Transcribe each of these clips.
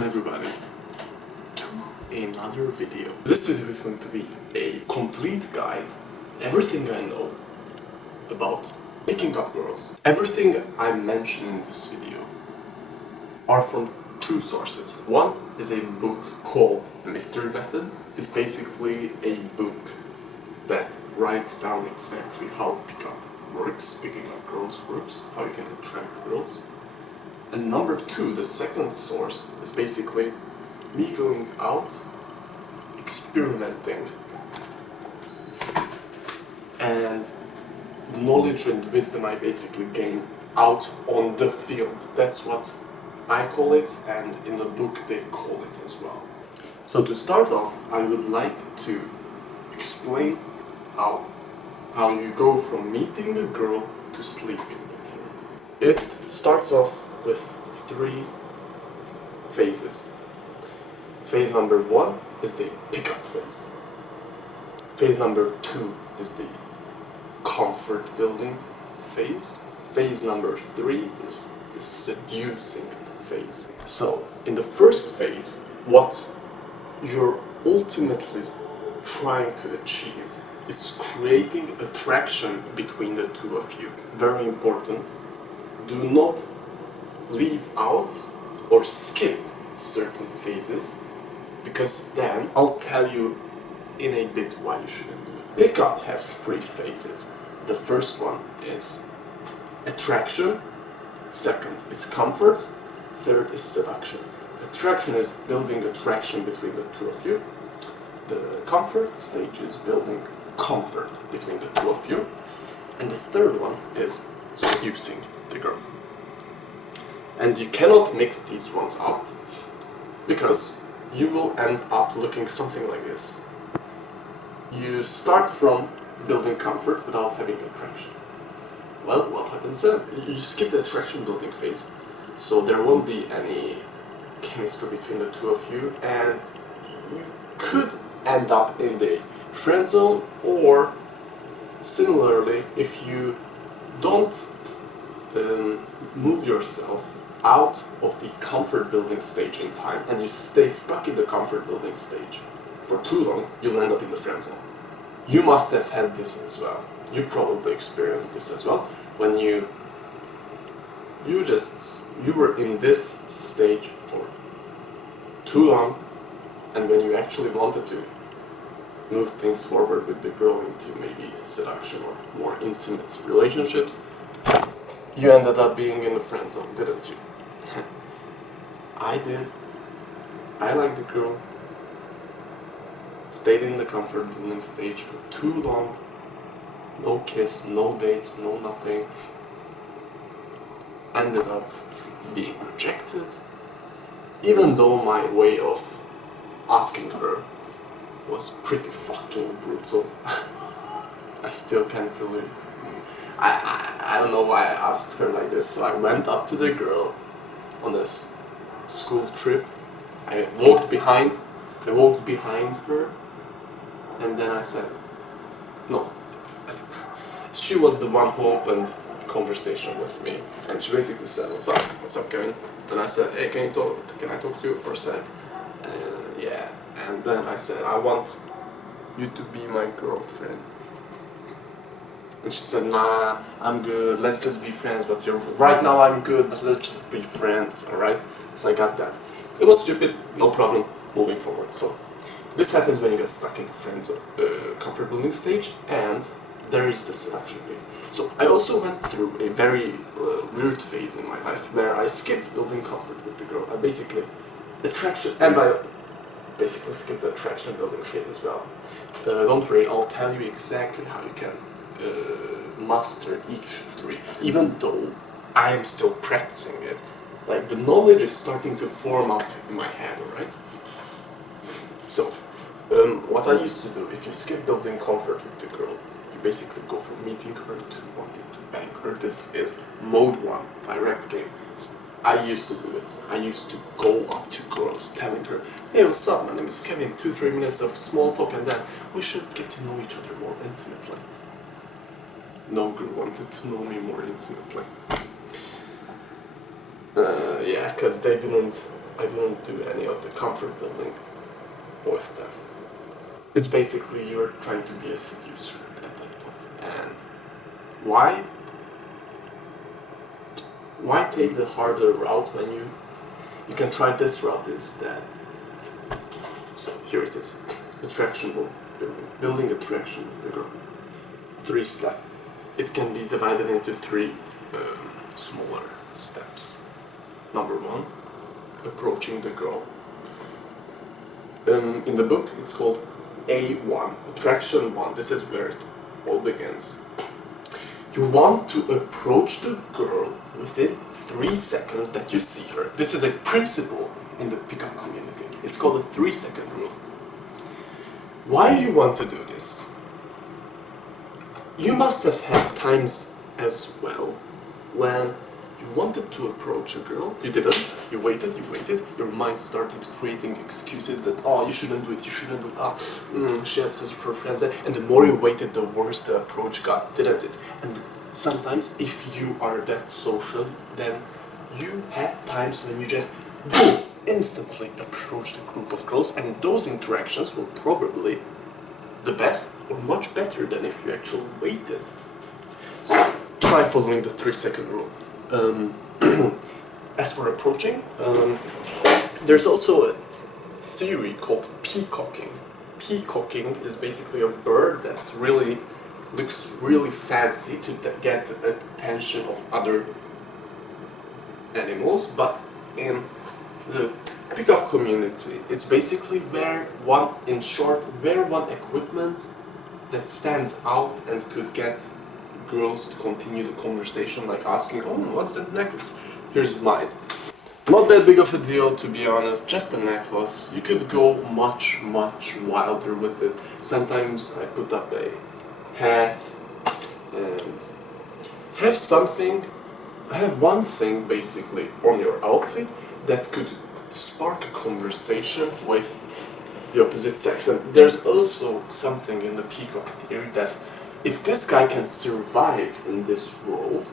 Welcome everybody to another video. This video is going to be a complete guide, everything I know about picking up girls. Everything I mention in this video are from two sources. One is a book called Mystery Method. It's basically a book that writes down exactly how pickup works, picking up girls works, how you can attract girls. And number two, the second source, is basically me going out, experimenting, and the knowledge and wisdom I basically gained out on the field. That's what I call it, and in the book they call it as well. So to start off, I would like to explain how you go from meeting a girl to sleeping with her. It starts off with three phases. Phase number one is the pickup phase. Phase number two is the comfort building phase. Phase number three is the seducing phase. So, in the first phase, what you're ultimately trying to achieve is creating attraction between the two of you. Very important. Do not leave out or skip certain phases, because then I'll tell you in a bit why you shouldn't do it. Pickup has three phases. The first one is attraction, second is comfort, third is seduction. Attraction is building attraction between the two of you. The comfort stage is building comfort between the two of you. And the third one is seducing the girl. And you cannot mix these ones up, because you will end up looking something like this. You start from building comfort without having attraction. Well, what happens then? You skip the attraction building phase, so there won't be any chemistry between the two of you, and you could end up in the friend zone, or similarly, if you don't move yourself out of the comfort building stage in time, and you stay stuck in the comfort building stage for too long, you'll end up in the friend zone. You must have had this as well. You probably experienced this as well, when you were in this stage for too long, and when you actually wanted to move things forward with the girl into maybe seduction or more intimate relationships, you ended up being in the friend zone, didn't you? I did. I liked the girl, stayed in the comfort building stage for too long, no kiss, no dates, no nothing, ended up being rejected, even though my way of asking her was pretty fucking brutal. I still can't really... I don't know why I asked her like this, so I went up to the girl on this school trip. I walked behind her, and then I said, no. She was the one who opened a conversation with me, and she basically said, what's up Kevin? And I said, hey, can I talk to you for a sec? Yeah. And then I said, I want you to be my girlfriend. And she said, nah, I'm good, let's just be friends, but right now I'm good, but let's just be friends, alright? So I got that. It was stupid, no problem, moving forward. So, this happens when you get stuck in the friends comfort building stage, and there is the seduction phase. So, I also went through a very weird phase in my life, where I skipped building comfort with the girl. I basically skipped the attraction building phase as well. Don't worry, I'll tell you exactly how you can master each three, even though I am still practicing it. Like, the knowledge is starting to form up in my head, alright? So, what I used to do, if you skip building comfort with the girl, you basically go from meeting her to wanting to bang her. This is mode 1, direct game. I used to do it. I used to go up to girls telling her, hey, what's up, my name is Kevin, 2-3 minutes of small talk, and then we should get to know each other more intimately. No girl wanted to know me more intimately. Yeah, because they didn't I didn't do any of the comfort building with them. It's basically you're trying to be a seducer at that point. And why take the harder route when you can try this route instead? So here it is. Attraction building. Building attraction with the girl. 3 steps. It can be divided into 3 smaller steps. Number 1, approaching the girl. In the book it's called A1, Attraction 1. This is where it all begins. You want to approach the girl within 3 seconds that you see her. This is a principle in the pickup community. It's called the 3-second rule. Why you want to do this? You must have had times as well when you wanted to approach a girl, you didn't, you waited, your mind started creating excuses that, oh, you shouldn't do it, she has such for friends there, and the more you waited, the worse the approach got, didn't it? And sometimes, if you are that social, then you had times when you just, boom, instantly approached a group of girls, and those interactions were probably the best or much better than if you actually waited. So try following the 3-second rule. As for approaching, there's also a theory called peacocking. Peacocking is basically a bird that's looks really fancy to get the attention of other animals, but in the pickup community, it's basically where one equipment that stands out and could get girls to continue the conversation, like asking, oh, what's that necklace? Here's mine. Not that big of a deal, to be honest, just a necklace. You could go much wilder with it. Sometimes I put up a hat and have one thing basically on your outfit that could spark a conversation with the opposite sex. And there's also something in the peacock theory that if this guy can survive in this world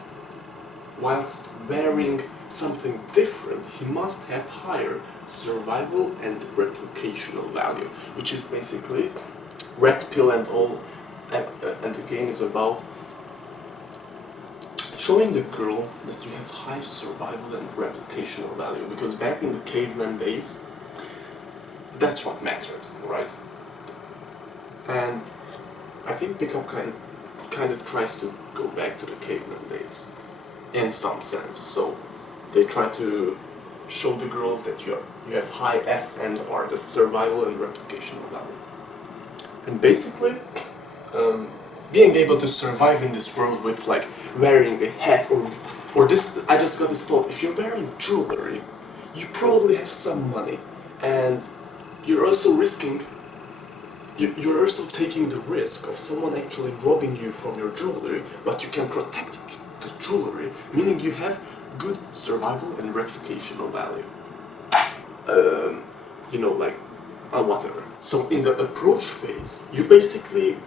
whilst wearing something different, he must have higher survival and replicational value, which is basically red pill and all, and the game is about showing the girl that you have high survival and replicational value, because back in the caveman days, that's what mattered, right? And I think pickup kind of tries to go back to the caveman days, in some sense. So they try to show the girls that you have high S and R, the survival and replicational value. And basically, being able to survive in this world with like wearing a hat or this, I just got this thought, if you're wearing jewelry, you probably have some money, and you're also you're also taking the risk of someone actually robbing you from your jewelry, but you can protect the jewelry, meaning you have good survival and replicational value. Whatever. So in the approach phase, you basically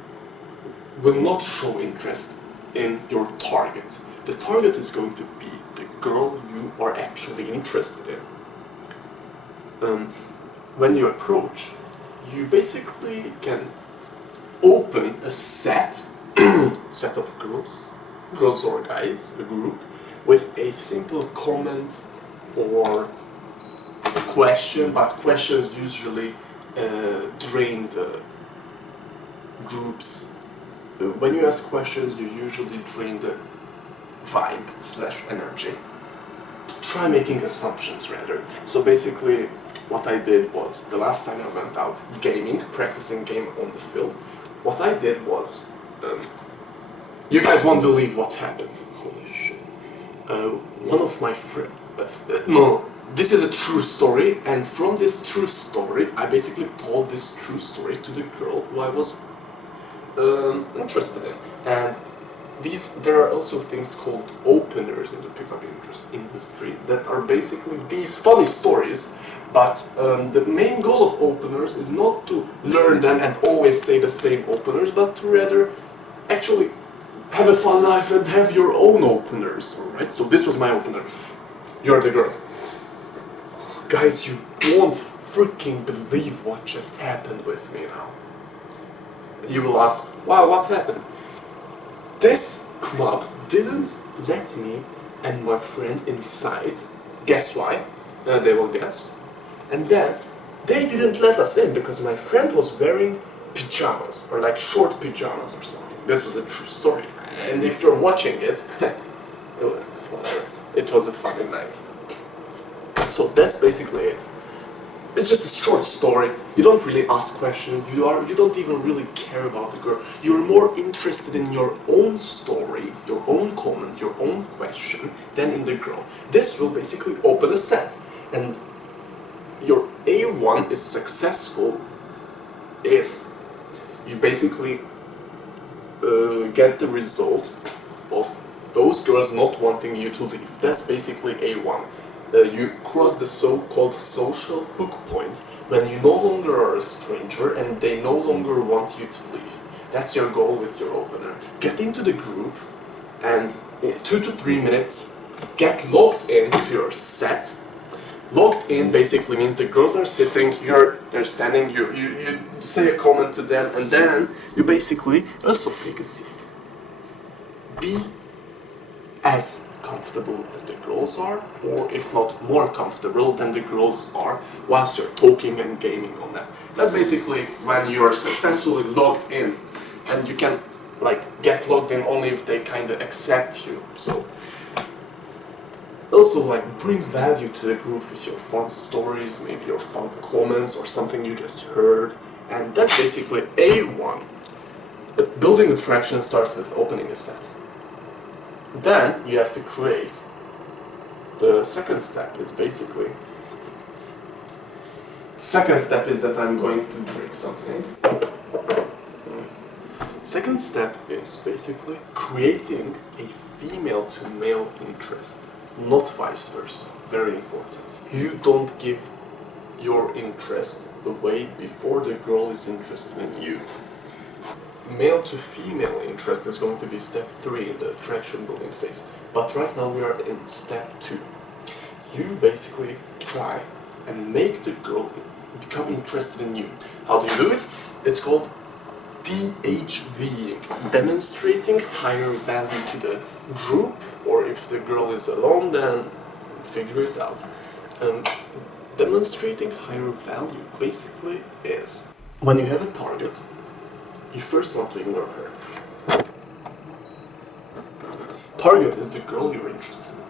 will not show interest in your target. The target is going to be the girl you are actually interested in. When you approach, you basically can open a set of girls or guys, a group, with a simple comment or a question, but questions usually drain the groups. When you ask questions, you usually drain the vibe/energy. Try making assumptions rather. So basically, what I did was, the last time I went out practicing game on the field, what I did was, you guys won't believe what happened. Holy shit. One of my friends, this is a true story, and from this true story, I basically told this true story to the girl who I was interested in. And there are also things called openers in the pickup industry that are basically these funny stories, but the main goal of openers is not to learn them and always say the same openers, but to rather actually have a fun life and have your own openers, alright? So this was my opener. You're the girl. Guys, you won't freaking believe what just happened with me now. You will ask, wow, what happened? This club didn't let me and my friend inside. Guess why? They will guess. And then they didn't let us in because my friend was wearing pajamas, or like short pajamas or something. This was a true story. And if you're watching it, whatever. It was a funny night. So that's basically it. It's just a short story. You don't really ask questions. You don't even really care about the girl. You're more interested in your own story, your own comment, your own question than in the girl. This will basically open a set, and your A1 is successful if you basically get the result of those girls not wanting you to leave. That's basically A1. You cross the so-called social hook point when you no longer are a stranger and they no longer want you to leave. That's your goal with your opener. Get into the group and in 2 to 3 minutes get logged into your set. Logged in basically means the girls are sitting, they're standing, you say a comment to them, and then you basically also take a seat. Be as comfortable as the girls are, or if not more comfortable than the girls are, whilst you're talking and gaming on them. That's basically when you are successfully logged in, and you can like get logged in only if they kind of accept you. So also like bring value to the group with your fun stories, maybe your fun comments or something you just heard, and that's basically A1. But building attraction starts with opening a set. Then you have to create. The second step is basically... Second step is that I'm going to drink something. Second step is basically creating a female to male interest, not vice versa. Very important. You don't give your interest away before the girl is interested in you. Male to female interest is going to be step 3 in the attraction building phase. But right now we are in step 2. You basically try and make the girl become interested in you. How do you do it? It's called DHVing, demonstrating higher value to the group, or if the girl is alone, then figure it out. Demonstrating higher value basically is when you have a target, you first want to ignore her. Target is the girl you're interested in.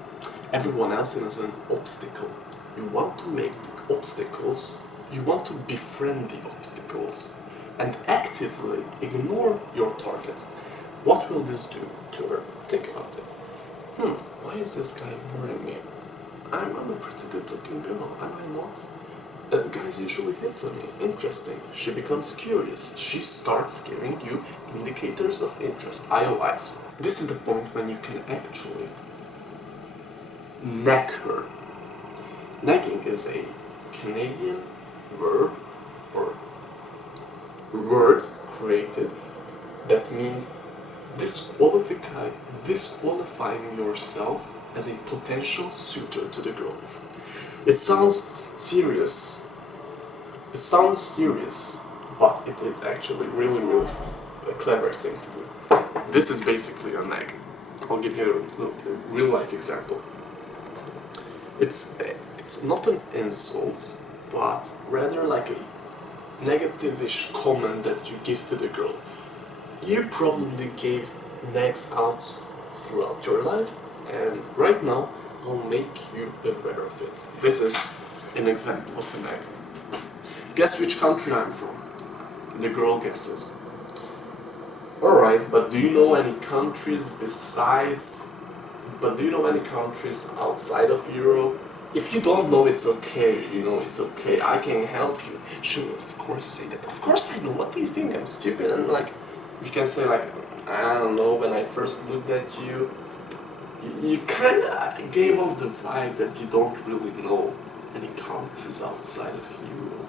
Everyone else is an obstacle. You want to make the obstacles, you want to befriend the obstacles, and actively ignore your target. What will this do to her? Think about it. Why is this guy ignoring me? I'm a pretty good looking girl, am I not? Guys usually hit on me. Interesting. She becomes curious. She starts giving you indicators of interest, IOIs. This is the point when you can actually nag her. Nagging is a Canadian verb or word created that means disqualifying yourself as a potential suitor to the girl. It sounds serious. But it is actually really a clever thing to do. This is basically a nag. I'll give you a real life example. It's not an insult, but rather like a negative-ish comment that you give to the girl. You probably gave nags out throughout your life, and right now I'll make you aware of it. This is an example of a nag. Guess which country I'm from? The girl guesses. Alright, but do you know any countries outside of Europe? If you don't know, it's okay, it's okay, I can help you. She will of course say that. Of course I know, what do you think, I'm stupid? And like, you can say like, I don't know, when I first looked at you, you kinda gave off the vibe that you don't really know any countries outside of Europe.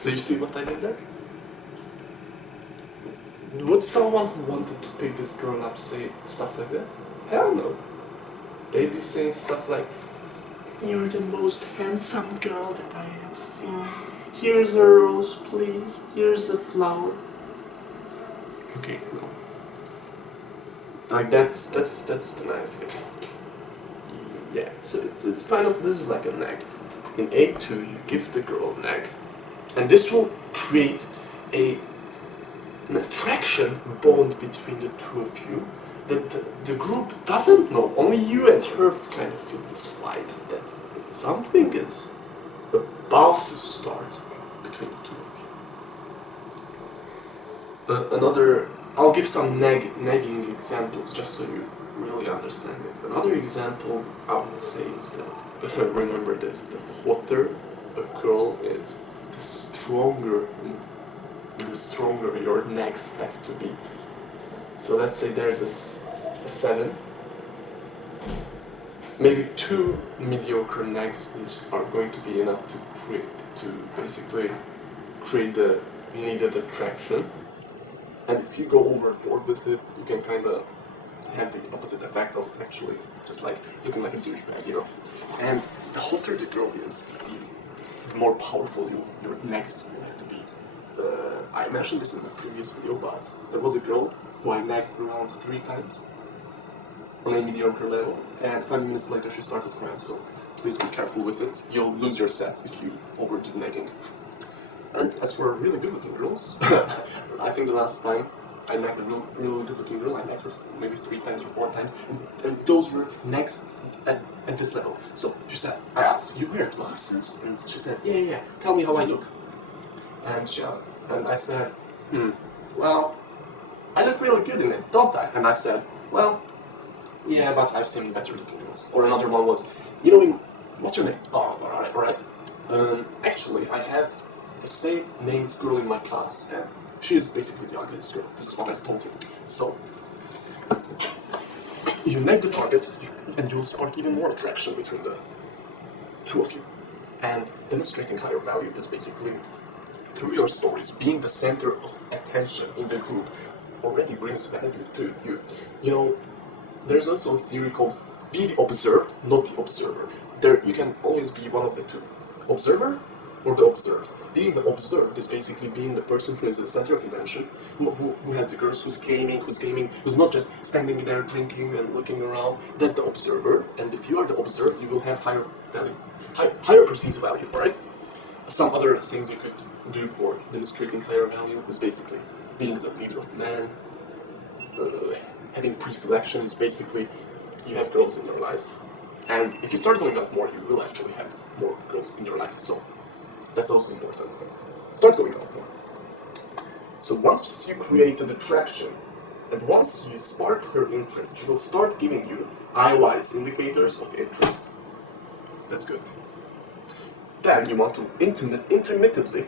Do you see what I did there? Would someone who wanted to pick this girl up say stuff like that? Hell no. They'd be saying stuff like, You're the most handsome girl that I have seen. Here's a rose, please. Here's a flower. Okay, no. Like that's the nice thing. Yeah, so it's kind of, this is like a nag. In A2 you give the girl a nag, and this will create an attraction bond between the two of you that the group doesn't know. Only you and her kind of feel this vibe that something is about to start between the two of you. I'll give some nagging examples just so you really understand it. Another example I would say is that, remember this, the hotter a girl is, the stronger your nags have to be. So let's say there's a 7. Maybe 2 mediocre nags are going to be enough to basically create the needed attraction. And if you go overboard with it, you can kind of have the opposite effect of actually just like looking like a douchebag, you know. And the hotter the girl is, the more powerful your nags will have to be. I mentioned this in the previous video, but there was a girl who I nagged around 3 times on a mediocre level, and 5 minutes later she started crying, so please be careful with it. You'll lose your set if you overdo nagging. And as for really good-looking girls, I think the last time I nagged a real good-looking girl, I nagged her maybe 3 times or 4 times, and those were nags at this level. So she said, I asked, you wear glasses? And she said, yeah, tell me how I look. And I said, well, I look really good in it, don't I? And I said, well, yeah, but I've seen better looking girls. Or another one was, what's your name? Oh, alright. Actually, I have the same named girl in my class, and she is basically the ugliest girl. This is what I told you. So, you nag the target, and you'll spark even more attraction between the two of you. And demonstrating higher value is basically, through your stories, being the center of attention in the group already brings value to you. There's also a theory called be the observed, not the observer. You can always be one of the two. Observer or the observed. Being the observed is basically being the person who is the center of attention, who has the girls, who's gaming, who's not just standing there drinking and looking around. That's the observer, and if you are the observed, you will have higher value, higher perceived value, right? Some other things you could do for demonstrating higher value is basically being the leader of men. Having pre-selection is basically you have girls in your life, and if you start going out more, you will actually have more girls in your life. So that's also important. Start going out more. So once you create an attraction, and once you spark her interest, she will start giving you eye-wise indicators of interest. That's good. Then you want to intermittently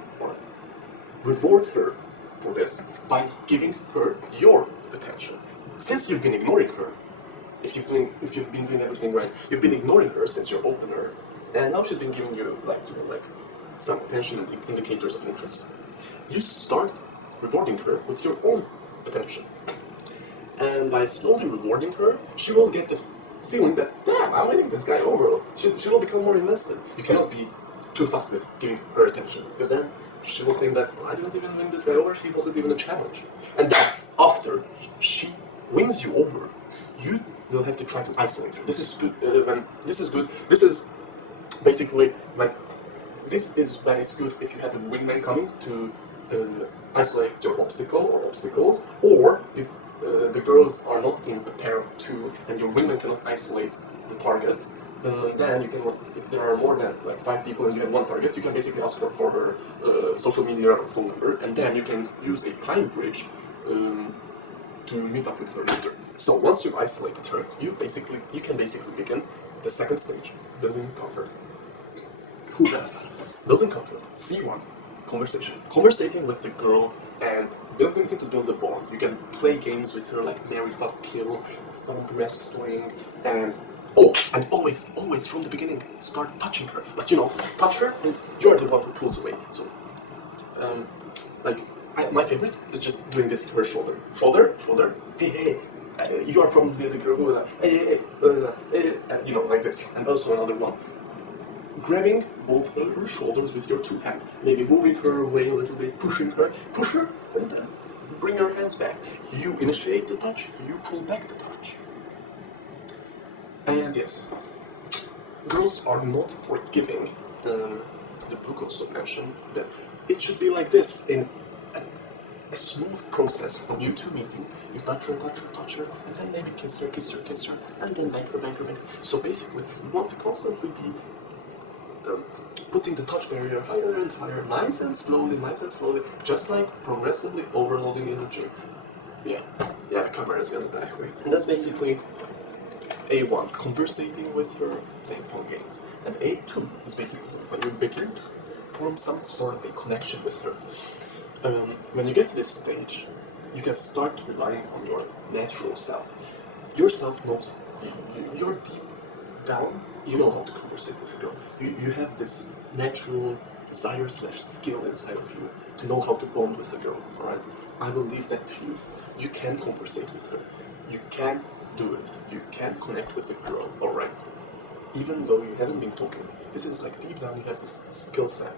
reward her for this by giving her your attention. Since you've been ignoring her, if you've been doing everything right, you've been ignoring her since your opener, and now she's been giving you some attention and indicators of interest. You start rewarding her with your own attention, and by slowly rewarding her, she will get the feeling that, damn, I'm winning this guy over. She will become more invested. You cannot be too fast with giving her attention, because then she will think that, I didn't even win this guy over, he wasn't even a challenge. And then, after she wins you over, you will have to try to isolate her. This is good. This is basically when it's good if you have a wingman coming to isolate your obstacle or obstacles, or if the girls are not in a pair of 2 and your wingman cannot isolate the targets. Then you can, if there are more than 5 people and you have 1 target, you can basically ask her for her social media or phone number, and then you can use a time bridge to meet up with her later. So once you've isolated her, you can basically begin the second stage, building comfort. Building comfort. C1, conversation. Conversating with the girl and building to build a bond. You can play games with her like marry, fuck, kill, thumb wrestling, and always from the beginning, start touching her. Touch her and you're the one who pulls away. So, my favorite is just doing this to her shoulder. Shoulder, hey, you are probably the girl who, hey, and like this. And also another one, grabbing both her shoulders with your two hands, maybe moving her away a little bit, push her, and then bring your hands back. You initiate the touch, you pull back the touch. And yes, girls are not forgiving. The book also mentioned that it should be like this, in a smooth process from you two meeting. You touch her, and then maybe kiss her, and then bank her. So basically, you want to constantly be putting the touch barrier higher and higher, nice and slowly, just like progressively overloading in the gym. Yeah, the camera is gonna die, wait. And that's basically A1, conversating with her, playing phone games. And A2 is basically when you begin to form some sort of a connection with her. When you get to this stage, you can start relying on your natural self. Your self knows, you're deep down, you know how to conversate with a girl. You have this natural desire / skill inside of you to know how to bond with a girl, alright? I will leave that to you. You can conversate with her. You can do it. You can connect with a girl, alright? Even though you haven't been talking. This is like deep down you have this skill set.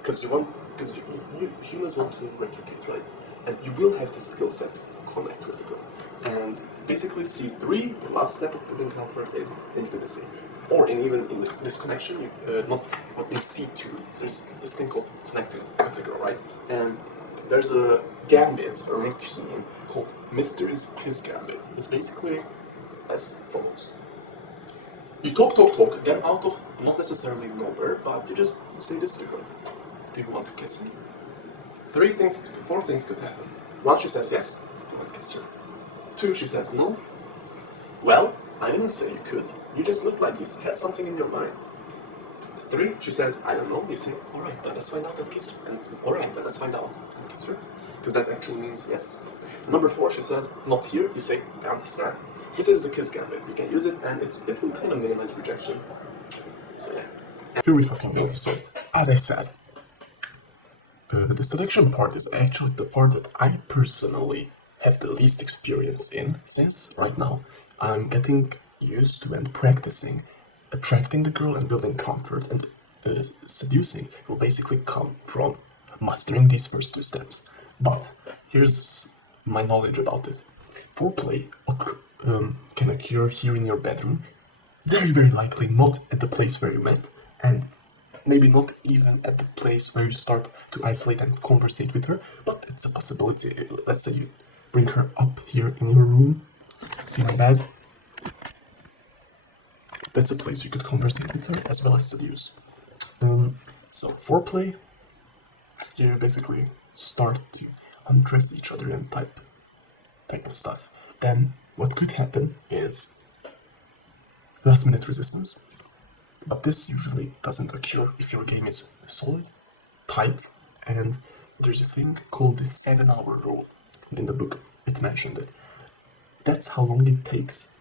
Because you humans want to replicate, right? And you will have this skill set to connect with a girl. And basically C3, the last step of building comfort, is intimacy. Or even in this connection, not in C2, there's this thing called connecting with a girl, right? And there's a Gambit, a routine called Mystery's Kiss Gambit. It's basically as follows. You talk, then out of not necessarily nowhere, but you just say this to her. Do you want to kiss me? 4 things could happen. 1, she says yes, you want to kiss her. 2, she says no. Well, I didn't say you could. You just looked like you had something in your mind. 3, she says, I don't know. You say, alright, then let's find out and kiss her. And alright, then let's find out and kiss her. Because that actually means yes. Number 4, she says, not here. You say, I understand. This is the kiss gambit. You can use it and it will kind of minimize rejection. So yeah. Here we fucking go. So, as I said, the seduction part is actually the part that I personally have the least experience in, since right now I'm getting used to and practicing attracting the girl and building comfort, and seducing will basically come from mastering these first 2 steps. But here's my knowledge about it. Foreplay can occur here in your bedroom, very, very likely not at the place where you met, and maybe not even at the place where you start to isolate and conversate with her, but it's a possibility. Let's say you bring her up here in your room, see my bed. That's a place you could conversate with her as well as seduce. So foreplay, you basically start to undress each other and type of stuff. Then what could happen is last minute resistance. But this usually doesn't occur if your game is solid, tight, and there's a thing called the 7-hour rule. In the book, it mentioned it. That's how long it takes.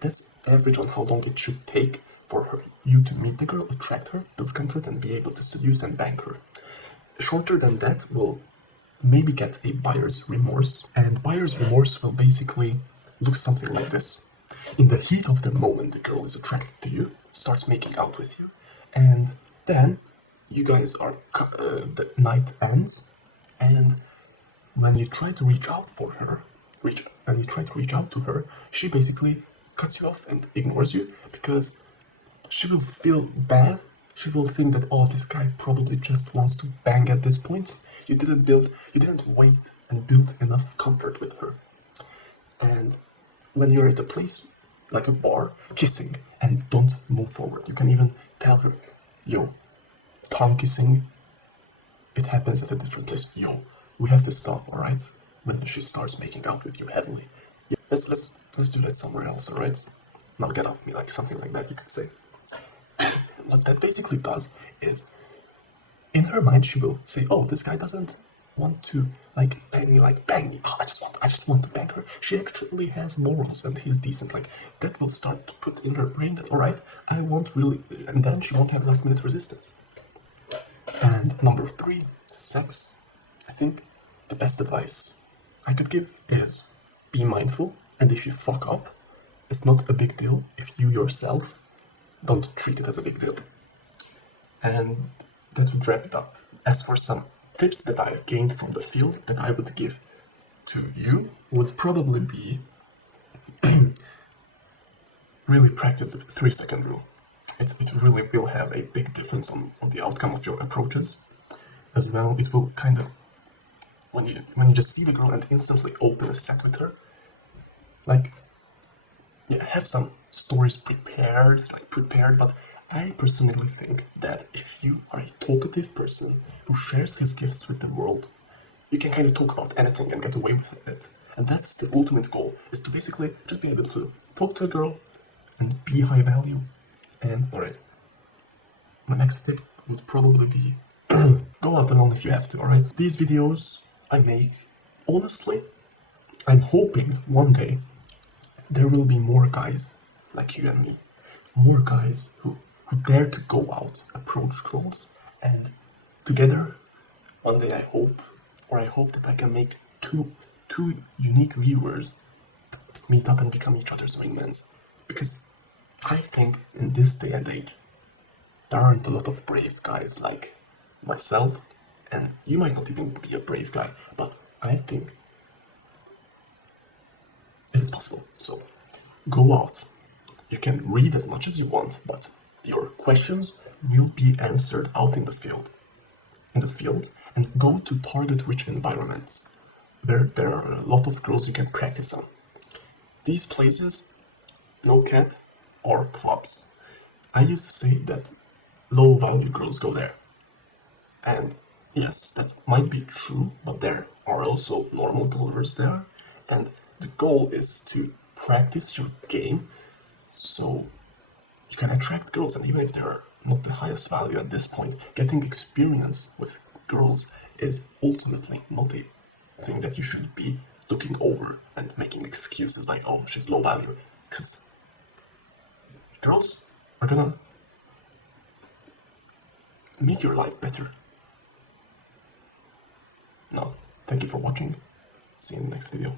That's average on how long it should take for you to meet the girl, attract her, build comfort, and be able to seduce and bang her. Shorter than that will maybe get a buyer's remorse, and buyer's remorse will basically look something like this. In the heat of the moment, the girl is attracted to you, starts making out with you, and then you guys are the night ends, and when you try to reach out to her, she basically cuts you off and ignores you, because she will feel bad. She will think that, oh, this guy probably just wants to bang at this point. You didn't wait and build enough comfort with her. And when you're at a place like a bar, kissing, and don't move forward. You can even tell her, yo, tongue kissing, it happens at a different place. Yo, we have to stop, alright? When she starts making out with you heavily. Yeah, let's do that somewhere else, alright? Now get off me, like something like that, you could say. What that basically does is, in her mind, she will say, oh, this guy doesn't want to bang me. Oh, I just want to bang her. She actually has morals and he's decent. Like, that will start to put in her brain that, alright, I won't really, and then she won't have last minute resistance. And number 3, sex. I think the best advice I could give is be mindful, and if you fuck up, it's not a big deal if you yourself don't treat it as a big deal. And that would wrap it up. As for some tips that I gained from the field that I would give to you, would probably be really practice the 3-second rule. It really will have a big difference on the outcome of your approaches. As well, it will kind of, when you just see the girl and instantly open a set with her, like, yeah, have some stories prepared, but I personally think that if you are a talkative person who shares his gifts with the world, you can kind of talk about anything and get away with it. And that's the ultimate goal, is to basically just be able to talk to a girl and be high value. And alright, my next tip would probably be go out alone if you have to, alright? These videos I make, honestly, I'm hoping one day there will be more guys like you and me. More guys who dare to go out, approach girls, and together, one day I hope that I can make two unique viewers meet up and become each other's wingmans. Because I think in this day and age, there aren't a lot of brave guys like myself, and you might not even be a brave guy, but I think it is possible. So, go out. You can read as much as you want, but your questions will be answered out in the field. And go to target-rich environments where there are a lot of girls you can practice on. These places, no cap, are clubs. I used to say that low-value girls go there. And yes, that might be true, but there are also normal golfers there. And the goal is to practice your game so you can attract girls, and even if they're not the highest value at this point, getting experience with girls is ultimately not a thing that you should be looking over and making excuses like, oh, she's low value, because girls are gonna make your life better. No, thank you for watching. See you in the next video.